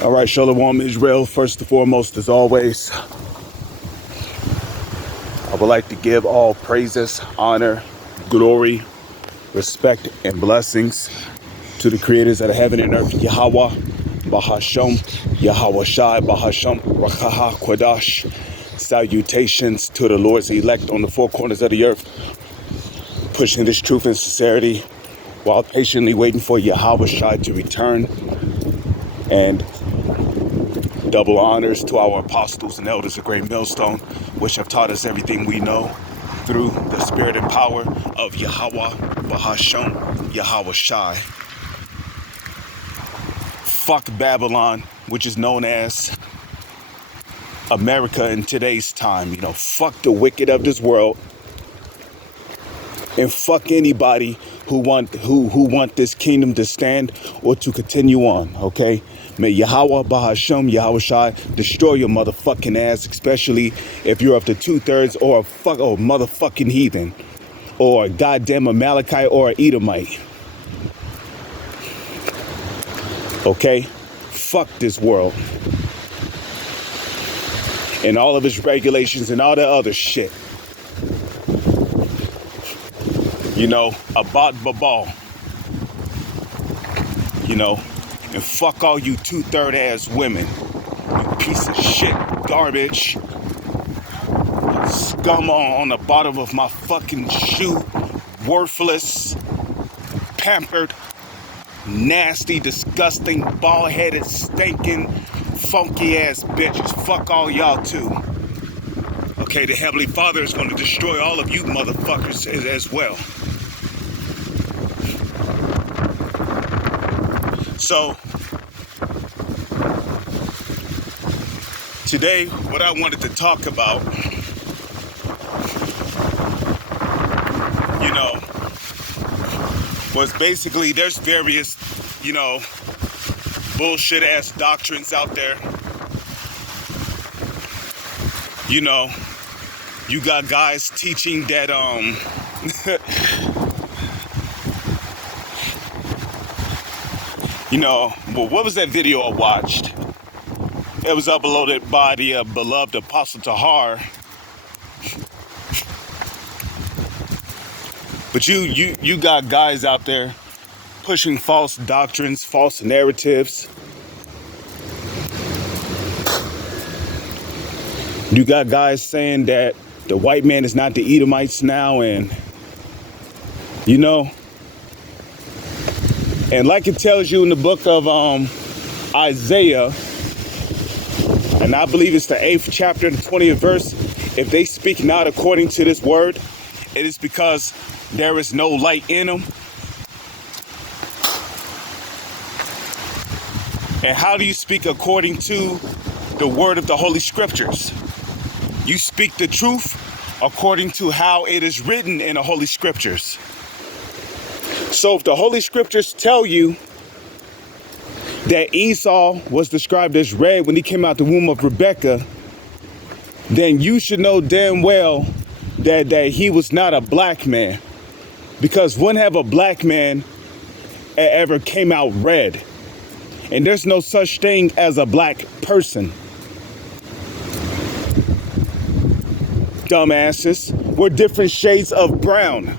All right, Shalom Israel. First and foremost, as always, I would like to give all praises, honor, glory, respect, and blessings to the creators of the heaven and earth, Yahweh, Bahasham, Yahweh Shai, Bahasham, Rakaha, Kwadash. Salutations to the Lord's elect on the four corners of the earth, pushing this truth and sincerity while patiently waiting for Yahweh Shai to return. And double honors to our apostles and elders of Great Millstone, which have taught us everything we know through the spirit and power of Yahweh, Bahasham, Yahweh Shai. Fuck Babylon, which is known as America in today's time. Fuck the wicked of this world, and fuck anybody who want this kingdom to stand or to continue on. Okay, may Yahweh Bahasham, Yahweh Shai destroy your motherfucking ass, especially if you're of the 2/3 or a motherfucking heathen, or a goddamn Amalekite or an Edomite. Okay, fuck this world and all of its regulations and all that other shit. About Babal. And fuck all you 2/3 ass women. You piece of shit, garbage, scum on the bottom of my fucking shoe, worthless, pampered, nasty, disgusting, bald-headed, stinking, funky ass bitches. Fuck all y'all too. Okay, the Heavenly Father is going to destroy all of you motherfuckers as well. So, today, what I wanted to talk about, was basically there's various, bullshit ass doctrines out there. You got guys teaching that, well, what was that video I watched? It was uploaded by the beloved Apostle Tahar. But you got guys out there pushing false doctrines, false narratives. You got guys saying that the white man is not the Edomites now, and and like it tells you in the book of Isaiah, and I believe it's the 8th chapter, the 20th verse, if they speak not according to this word, it is because there is no light in them. And how do you speak according to the word of the Holy Scriptures? You speak the truth according to how it is written in the Holy Scriptures. So if the Holy Scriptures tell you that Esau was described as red when he came out the womb of Rebekah, then you should know damn well that he was not a black man. Because when have a black man ever came out red? And there's no such thing as a black person. Dumbasses. We're different shades of brown.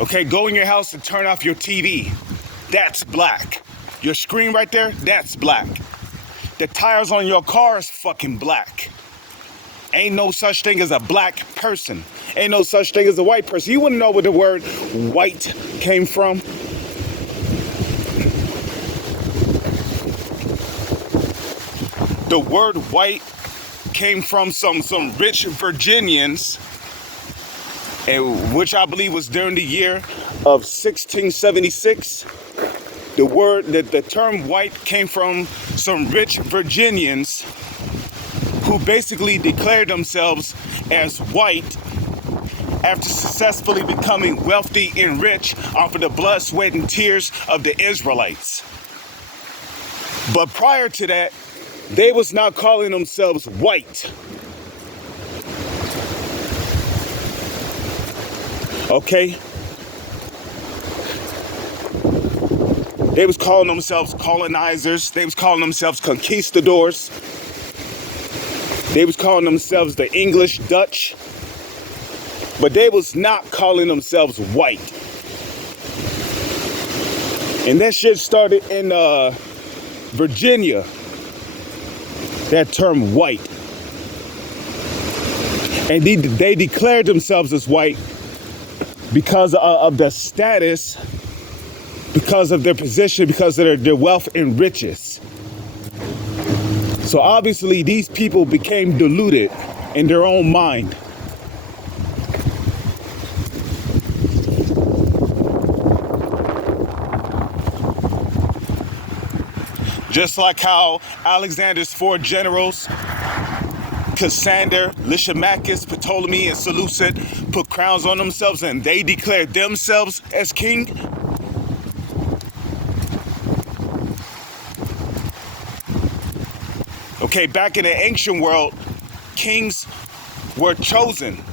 Okay, go in your house and turn off your TV. That's black. Your screen right there, that's black. The tires on your car is fucking black. Ain't no such thing as a black person. Ain't no such thing as a white person. You want to know where the word white came from? The word white came from some rich Virginians, which I believe was during the year of 1676. The term white came from some rich Virginians who basically declared themselves as white after successfully becoming wealthy and rich off of the blood, sweat, and tears of the Israelites. But prior to that, they was not calling themselves white. Okay? They was calling themselves colonizers. They was calling themselves conquistadors. They was calling themselves the English Dutch. But they was not calling themselves white. And that shit started in Virginia. That term white. And they declared themselves as white because of their status, because of their position, because of their wealth and riches. So obviously these people became deluded in their own mind. Just like how Alexander's 4 generals, Cassander, Lysimachus, Ptolemy, and Seleucid, put crowns on themselves and they declared themselves as king. Okay, back in the ancient world, kings were chosen.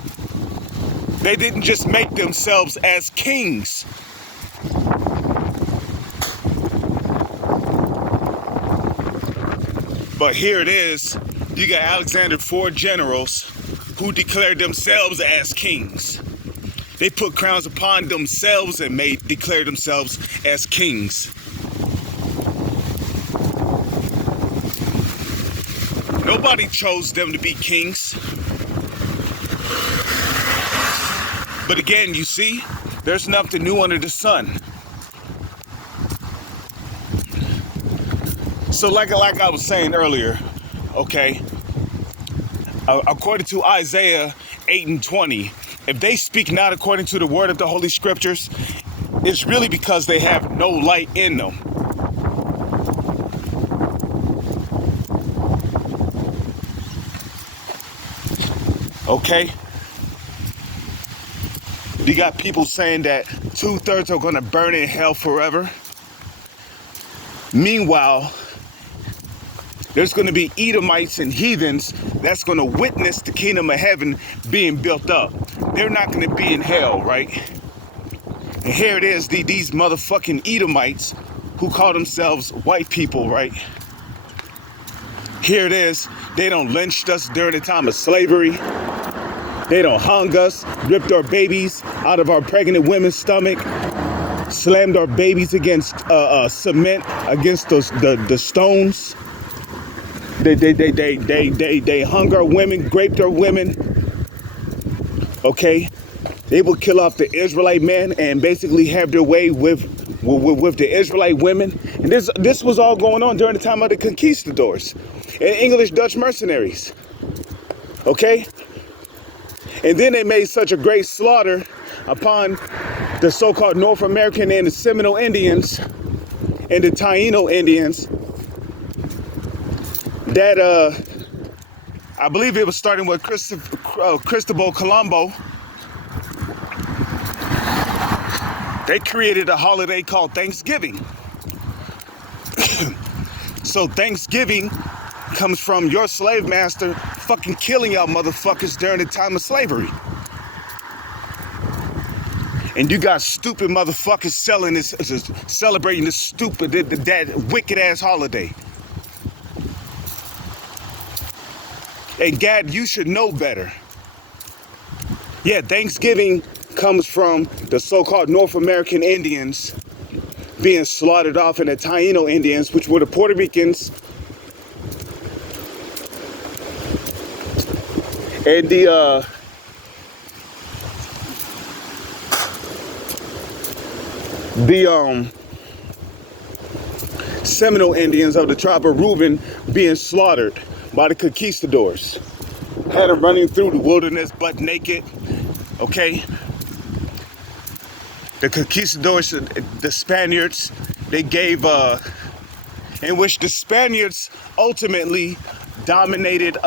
They didn't just make themselves as kings. But here it is, you got Alexander's 4 generals who declared themselves as kings. They put crowns upon themselves and declared themselves as kings. Nobody chose them to be kings. But again, you see, there's nothing new under the sun. So like I was saying earlier, okay, according to Isaiah 8:20, if they speak not according to the word of the Holy Scriptures, it's really because they have no light in them. Okay? You got people saying that 2/3 are going to burn in hell forever. Meanwhile, there's going to be Edomites and heathens that's going to witness the kingdom of heaven being built up. They're not going to be in hell, right? And here it is, these motherfucking Edomites who call themselves white people, right? Here it is, they don't lynched us during the time of slavery. They don't hung us, ripped our babies out of our pregnant women's stomach, slammed our babies against cement, against the stones. They hung our women, raped our women. Okay, they will kill off the Israelite men and basically have their way with the Israelite women. And this was all going on during the time of the conquistadors and English Dutch mercenaries. Okay, and then they made such a great slaughter upon the so-called North American and the Seminole Indians and the Taino Indians that I believe it was starting with Cristobal Colombo. They created a holiday called Thanksgiving. So Thanksgiving comes from your slave master fucking killing y'all motherfuckers during the time of slavery. And you got stupid motherfuckers celebrating this stupid, that wicked ass holiday. And Gad, you should know better. Yeah, Thanksgiving comes from the so-called North American Indians being slaughtered off, and the Taino Indians, which were the Puerto Ricans, and the Seminole Indians of the tribe of Reuben being slaughtered by the conquistadors. Had them running through the wilderness butt naked. Okay, the conquistadors, the Spaniards, they gave in which the Spaniards ultimately dominated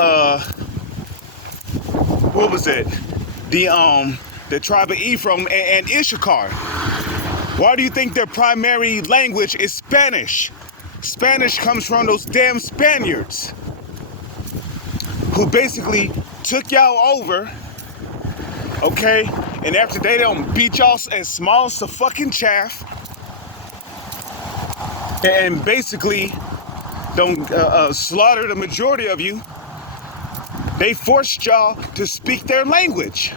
what was it, the tribe of Ephraim and Issachar. Why do you think their primary language is Spanish? Spanish comes from those damn Spaniards who basically took y'all over, okay? And after they don't beat y'all as small as the fucking chaff, and basically don't slaughter the majority of you. They forced y'all to speak their language.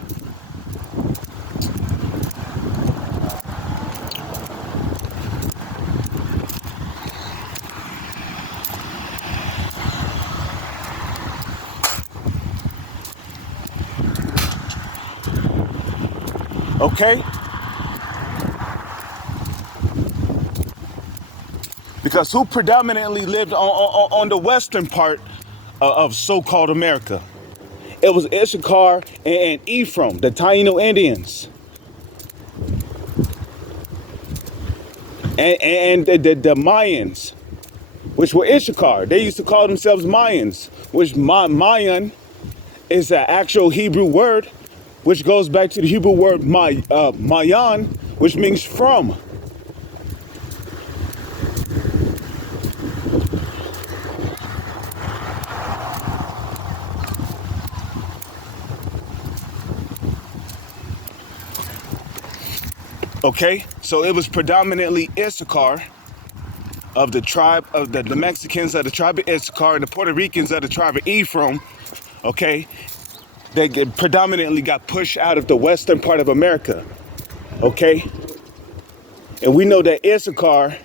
Okay? Because who predominantly lived on the western part of so-called America? It was Issachar and Ephraim, the Taino Indians. And the Mayans, which were Issachar. They used to call themselves Mayans, which Mayan is an actual Hebrew word, which goes back to the Hebrew word Mayan, which means from. Okay, so it was predominantly Issachar of the tribe of the Mexicans of the tribe of Issachar and the Puerto Ricans of the tribe of Ephraim. Okay, they predominantly got pushed out of the western part of America. Okay, and we know that Issachar,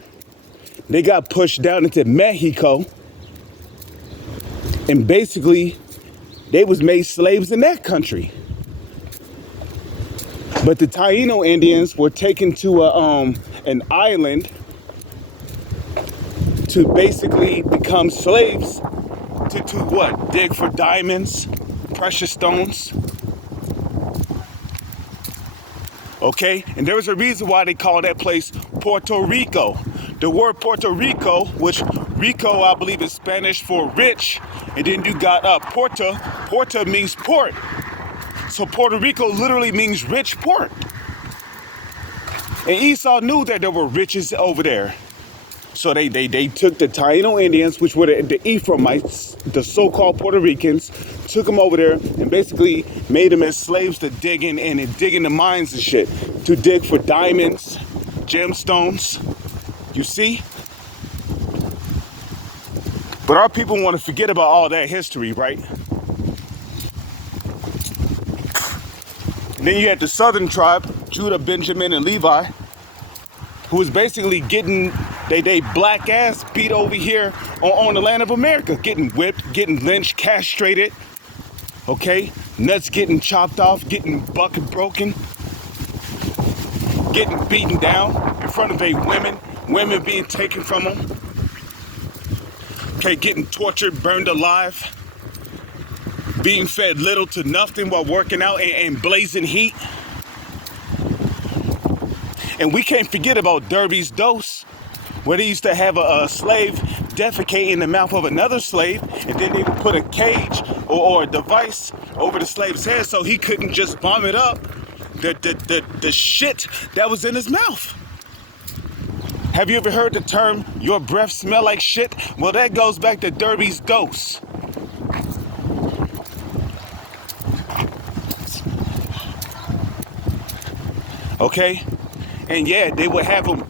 they got pushed down into Mexico, and basically they was made slaves in that country. But the Taino Indians were taken to an island to basically become slaves to what? Dig for diamonds, precious stones. Okay? And there was a reason why they call that place Puerto Rico. The word Puerto Rico, which Rico I believe is Spanish for rich, and then you got Porta. Porta means port. So Puerto Rico literally means rich port. And Esau knew that there were riches over there. So they took the Taino Indians, which were the Ephraimites, the so-called Puerto Ricans, took them over there and basically made them as slaves to dig in the mines and shit, to dig for diamonds, gemstones. You see? But our people want to forget about all that history, right? And then you had the southern tribe, Judah, Benjamin, and Levi, who was basically getting they black ass beat over here on the land of America, getting whipped, getting lynched, castrated, okay? Nuts getting chopped off, getting bucket broken, getting beaten down in front of women being taken from them, okay, getting tortured, burned alive, being fed little to nothing while working out and blazing heat. And we can't forget about Derby's dose, where they used to have a slave defecate in the mouth of another slave, and then they would put a cage or a device over the slave's head so he couldn't just vomit up the shit that was in his mouth. Have you ever heard the term, your breath smell like shit? Well, that goes back to Derby's dose. Okay? And yeah, they would have them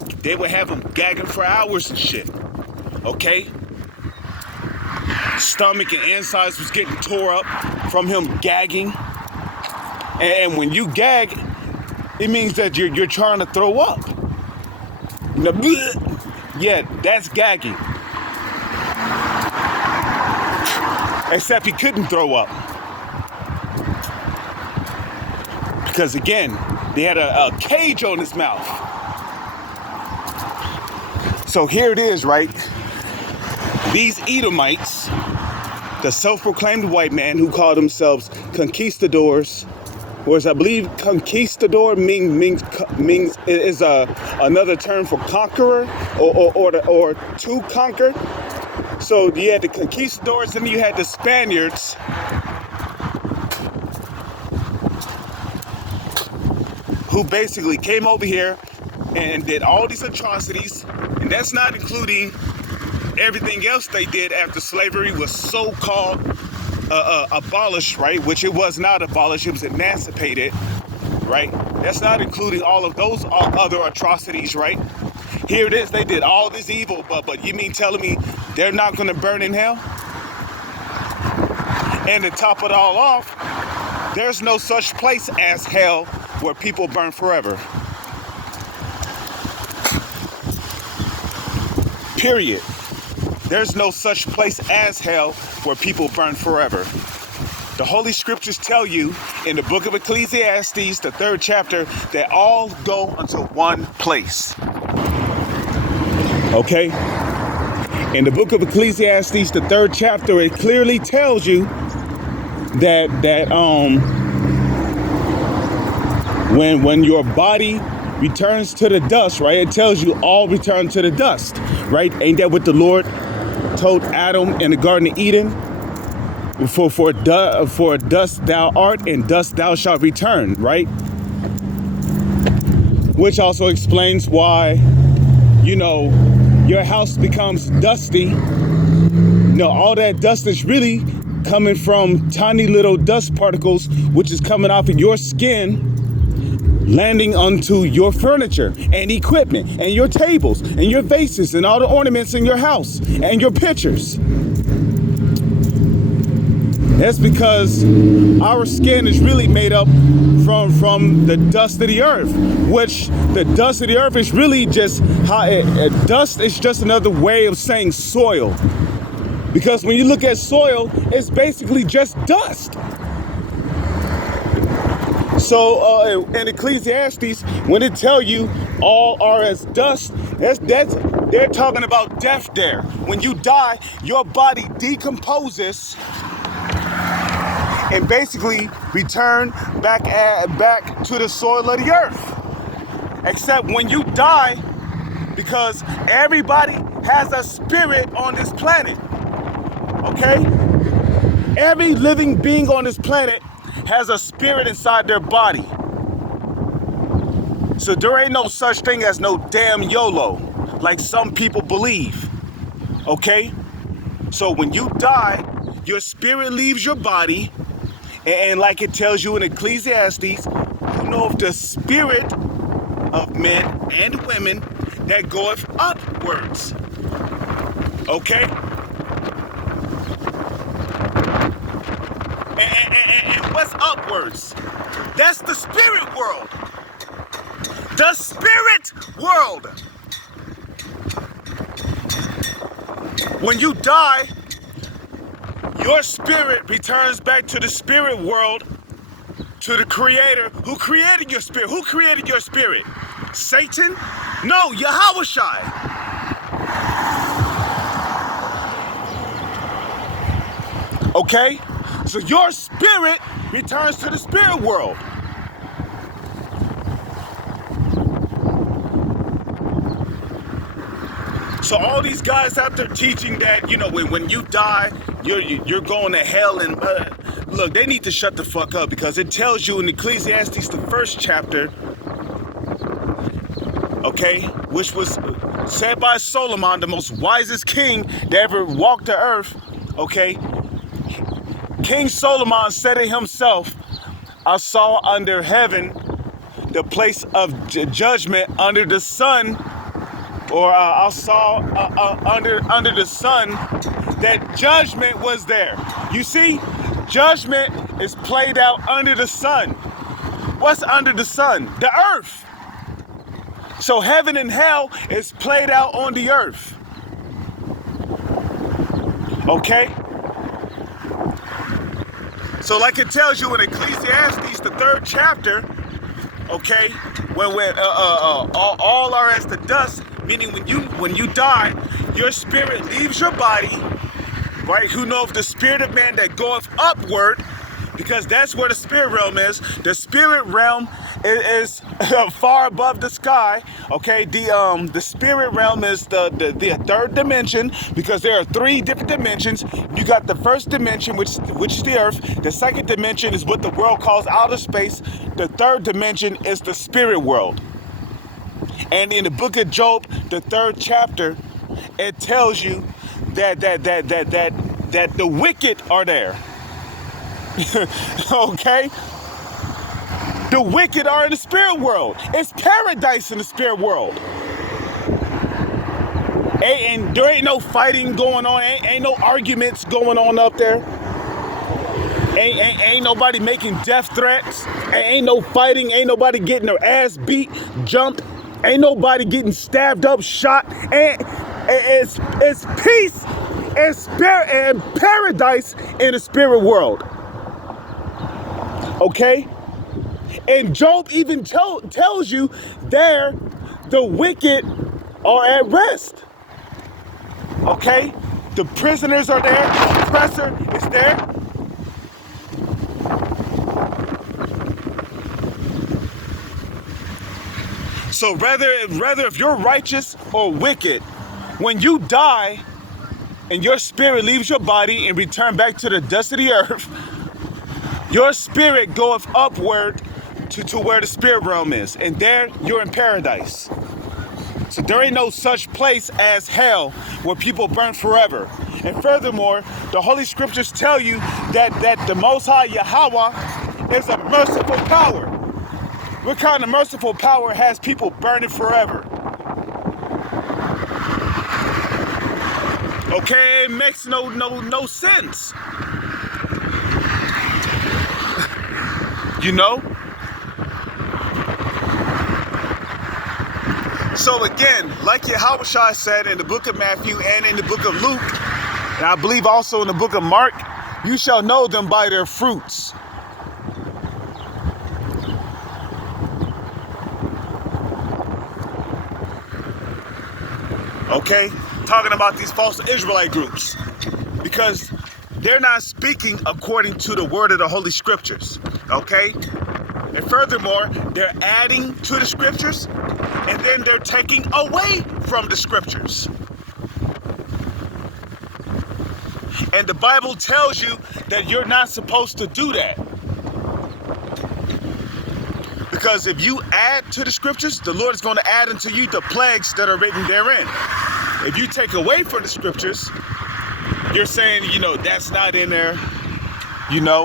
gagging for hours and shit. Okay? Stomach and insides was getting tore up from him gagging. And when you gag, it means that you're trying to throw up. You know, bleh. Yeah, that's gagging. Except he couldn't throw up. Because again, they had a cage on his mouth. So here it is, right? These Edomites, the self-proclaimed white man who called themselves conquistadors, whereas I believe conquistador means is another term for conqueror or to conquer. So you had the conquistadors and you had the Spaniards. Who basically came over here and did all these atrocities, and that's not including everything else they did after slavery was so-called abolished, right? Which it was not abolished, it was emancipated, right? That's not including all of those other atrocities, right? Here it is, they did all this evil, but you mean telling me they're not going to burn in hell? And to top it all off, there's no such place as hell where people burn forever. Period. There's no such place as hell where people burn forever. The Holy Scriptures tell you in the book of Ecclesiastes, the 3rd chapter, that all go unto one place. Okay? In the book of Ecclesiastes, the 3rd chapter, it clearly tells you that when your body returns to the dust, right? It tells you all return to the dust, right? Ain't that what the Lord told Adam in the Garden of Eden? For dust thou art, and dust thou shalt return, right? Which also explains why, your house becomes dusty. All that dust is really coming from tiny little dust particles, which is coming off of your skin, landing onto your furniture and equipment and your tables and your vases and all the ornaments in your house and your pictures. That's because our skin is really made up from the dust of the earth, which the dust of the earth is really just dust is just another way of saying soil. Because when you look at soil, it's basically just dust. So in Ecclesiastes, when it tell you all are as dust, they're talking about death there. When you die, your body decomposes and basically return back to the soil of the earth. Except when you die, because everybody has a spirit on this planet. Okay? Every living being on this planet has a spirit inside their body. So there ain't no such thing as no damn YOLO, like some people believe. Okay? So when you die, your spirit leaves your body, and like it tells you in Ecclesiastes, if the spirit of men and women that goeth upwards. Okay? And what's upwards? That's the spirit world. The spirit world. When you die, your spirit returns back to the spirit world, to the Creator. Who created your spirit? Who created your spirit? Satan? No, Yahushai. Okay? So your spirit returns to the spirit world. So all these guys out there teaching that, when you die, you're going to hell, and look, they need to shut the fuck up, because it tells you in Ecclesiastes, the 1st chapter, okay, which was said by Solomon, the most wisest king that ever walked the earth, okay? King Solomon said it himself, I saw under heaven the place of judgment under the sun, or I saw under the sun that judgment was there. You see, judgment is played out under the sun. What's under the sun? The earth. So heaven and hell is played out on the earth. Okay? So like it tells you in Ecclesiastes, the 3rd chapter, okay, when all are as the dust, meaning when you die, your spirit leaves your body, right? Who know if the spirit of man that goeth upward, because that's where the spirit realm is. The spirit realm is far above the sky. Okay, the spirit realm is the 3rd dimension, because there are 3 different dimensions. You got the 1st dimension, which is the earth. The 2nd dimension is what the world calls outer space. The 3rd dimension is the spirit world. And in the book of Job, the 3rd chapter, it tells you that the wicked are there. Okay? The wicked are in the spirit world. It's paradise in the spirit world. And there ain't no fighting going on. Ain't no arguments going on up there. Ain't nobody making death threats. Ain't no fighting. Ain't nobody getting their ass beat, jumped. Ain't nobody getting stabbed up, shot. And it's peace and spirit and paradise in the spirit world. Okay? And Job even tells you there the wicked are at rest. Okay? The prisoners are there. The oppressor is there. So rather if you're righteous or wicked, when you die and your spirit leaves your body and return back to the dust of the earth, your spirit goeth upward to where the spirit realm is. And there you're in paradise. So there ain't no such place as hell where people burn forever. And furthermore, the Holy Scriptures tell you that the Most High Yahweh is a merciful power. What kind of merciful power has people burning forever? Okay, it makes no sense. You know? So again, like Yahushua said in the book of Matthew and in the book of Luke, and I believe also in the book of Mark, you shall know them by their fruits. Okay, talking about these false Israelite groups, because they're not speaking according to the word of the Holy Scriptures. Okay, and furthermore, they're adding to the Scriptures, and then they're taking away from the Scriptures. And the Bible tells you that you're not supposed to do that. Because if you add to the Scriptures, the Lord is going to add unto you the plagues that are written therein. If you take away from the Scriptures, you're saying, you know, that's not in there. You know,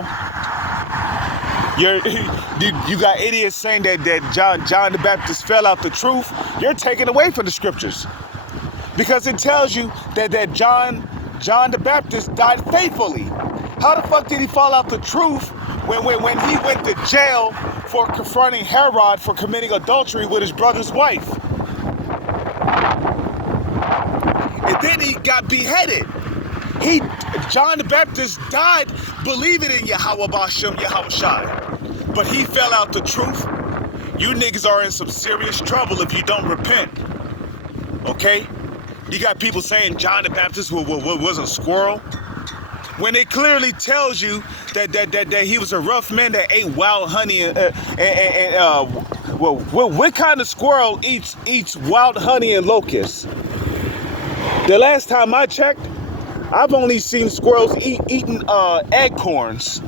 you got idiots saying that John the Baptist fell out the truth. You're taking away from the Scriptures, because it tells you that John the Baptist died faithfully. How the fuck did he fall out the truth when he went to jail for confronting Herod for committing adultery with his brother's wife? And then he got beheaded. John the Baptist died believing in Yahweh Bashem Yahushai, but he fell out the truth. You niggas are in some serious trouble if you don't repent. Okay? You got people saying John the Baptist was a squirrel, when it clearly tells you that he was a rough man that ate wild honey what kind of squirrel eats wild honey and locusts? The last time I checked, I've only seen squirrels eating acorns.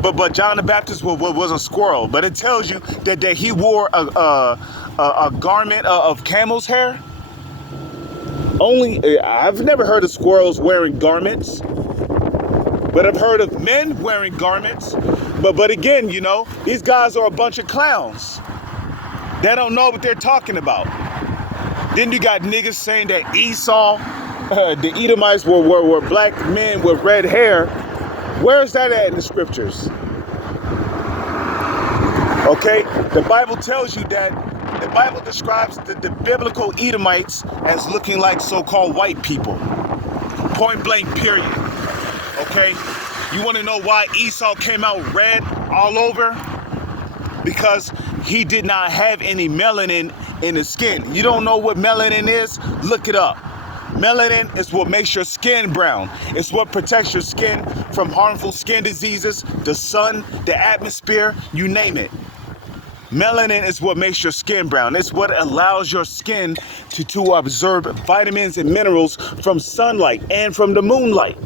But John the Baptist was a squirrel. But it tells you that he wore a garment of camel's hair. I've never heard of squirrels wearing garments, but I've heard of men wearing garments. But again, you know, these guys are a bunch of clowns. They don't know what they're talking about. Then you got niggas saying that Esau, the Edomites were black men with red hair. Where's that at in the Scriptures? Okay, the Bible tells you that. The Bible describes the biblical Edomites as looking like so-called white people. Point blank, period. Okay? You want to know why Esau came out red all over? Because he did not have any melanin in his skin. You don't know what melanin is? Look it up. Melanin is what makes your skin brown. It's what protects your skin from harmful skin diseases, the sun, the atmosphere, you name it. Melanin is what makes your skin brown. It's what allows your skin to absorb vitamins and minerals from sunlight and from the moonlight.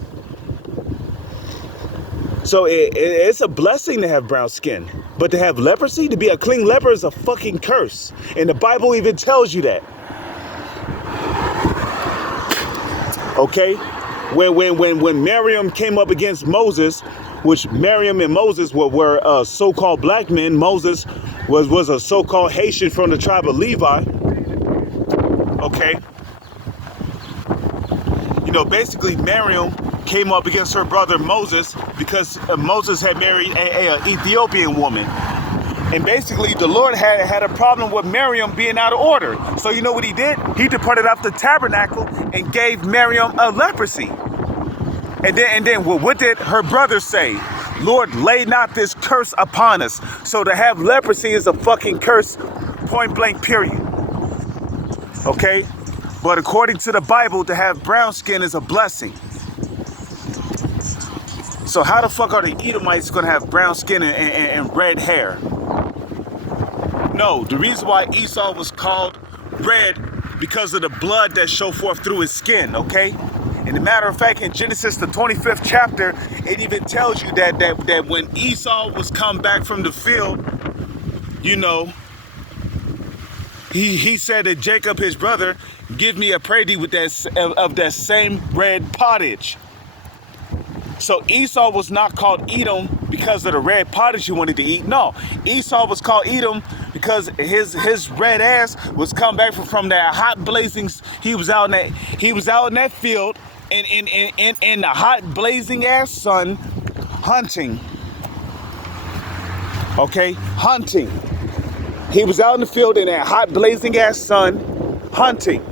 So it's a blessing to have brown skin. But to have leprosy, to be a clean leper, is a fucking curse. And the Bible even tells you that. Okay? When Miriam came up against Moses, which Miriam and Moses were so-called black men, Moses was a so-called Haitian from the tribe of Levi. Okay, basically Miriam came up against her brother Moses because Moses had married a Ethiopian woman. And basically the Lord had a problem with Miriam being out of order. So you know what he did? He departed off the tabernacle and gave Miriam a leprosy. And then what did her brother say? Lord, lay not this curse upon us. So to have leprosy is a fucking curse, point blank, period. Okay? But according to the Bible, to have brown skin is a blessing. So how the fuck are the Edomites going to have brown skin and red hair? No, the reason why Esau was called red because of the blood that showed forth through his skin, okay? And a matter of fact, in Genesis, the 25th chapter, it even tells you that when Esau was come back from the field, he said to Jacob, his brother, give me a prey with that same red pottage. So Esau was not called Edom because of the red pottage he wanted to eat. No, Esau was called Edom because his red ass was come back from that hot blazing. He was out in that field in the hot blazing ass sun hunting. Okay, hunting. He was out in the field in that hot blazing ass sun hunting.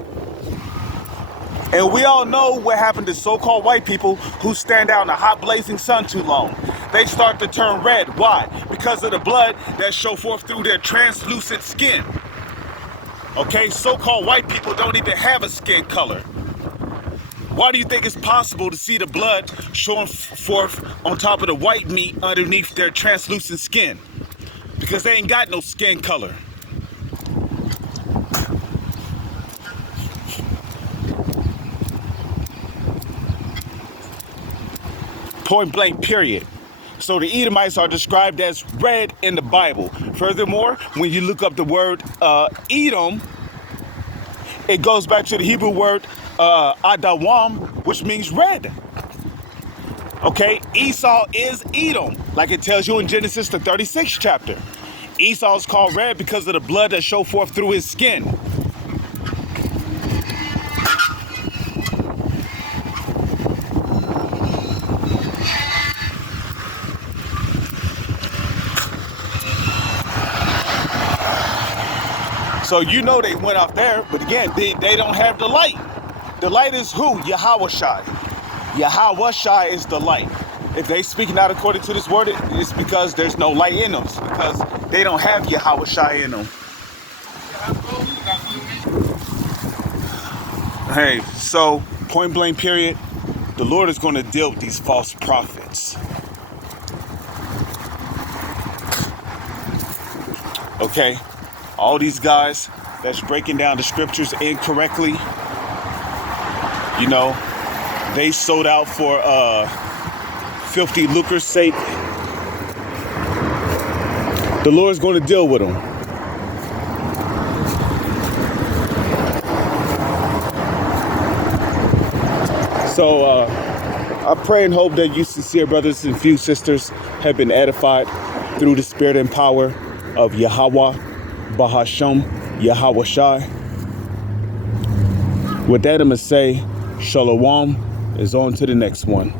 And we all know what happened to so-called white people who stand out in the hot blazing sun too long. They start to turn red. Why? Because of the blood that show forth through their translucent skin. Okay, so-called white people don't even have a skin color. Why do you think it's possible to see the blood showing forth on top of the white meat underneath their translucent skin? Because they ain't got no skin color. Point blank, period. So the Edomites are described as red in the Bible. Furthermore, when you look up the word Edom, it goes back to the Hebrew word Adawam, which means red. Okay, Esau is Edom, like it tells you in Genesis, the 36th chapter. Esau is called red because of the blood that showed forth through his skin. So you know they went out there, but again, they don't have the light. The light is who? Yahawashai. Yahawashai is the light. If they speaking out according to this word, it's because there's no light in them. It's because they don't have Yahawashai in them. Hey, so point blank, period, the Lord is going to deal with these false prophets. Okay? All these guys that's breaking down the scriptures incorrectly, they sold out for filthy lucre's sake. The Lord's going to deal with them. So I pray and hope that you sincere brothers and few sisters have been edified through the spirit and power of Yahweh. Bahasham Yahawashai. With that, I'm going to say, Shalom is on to the next one.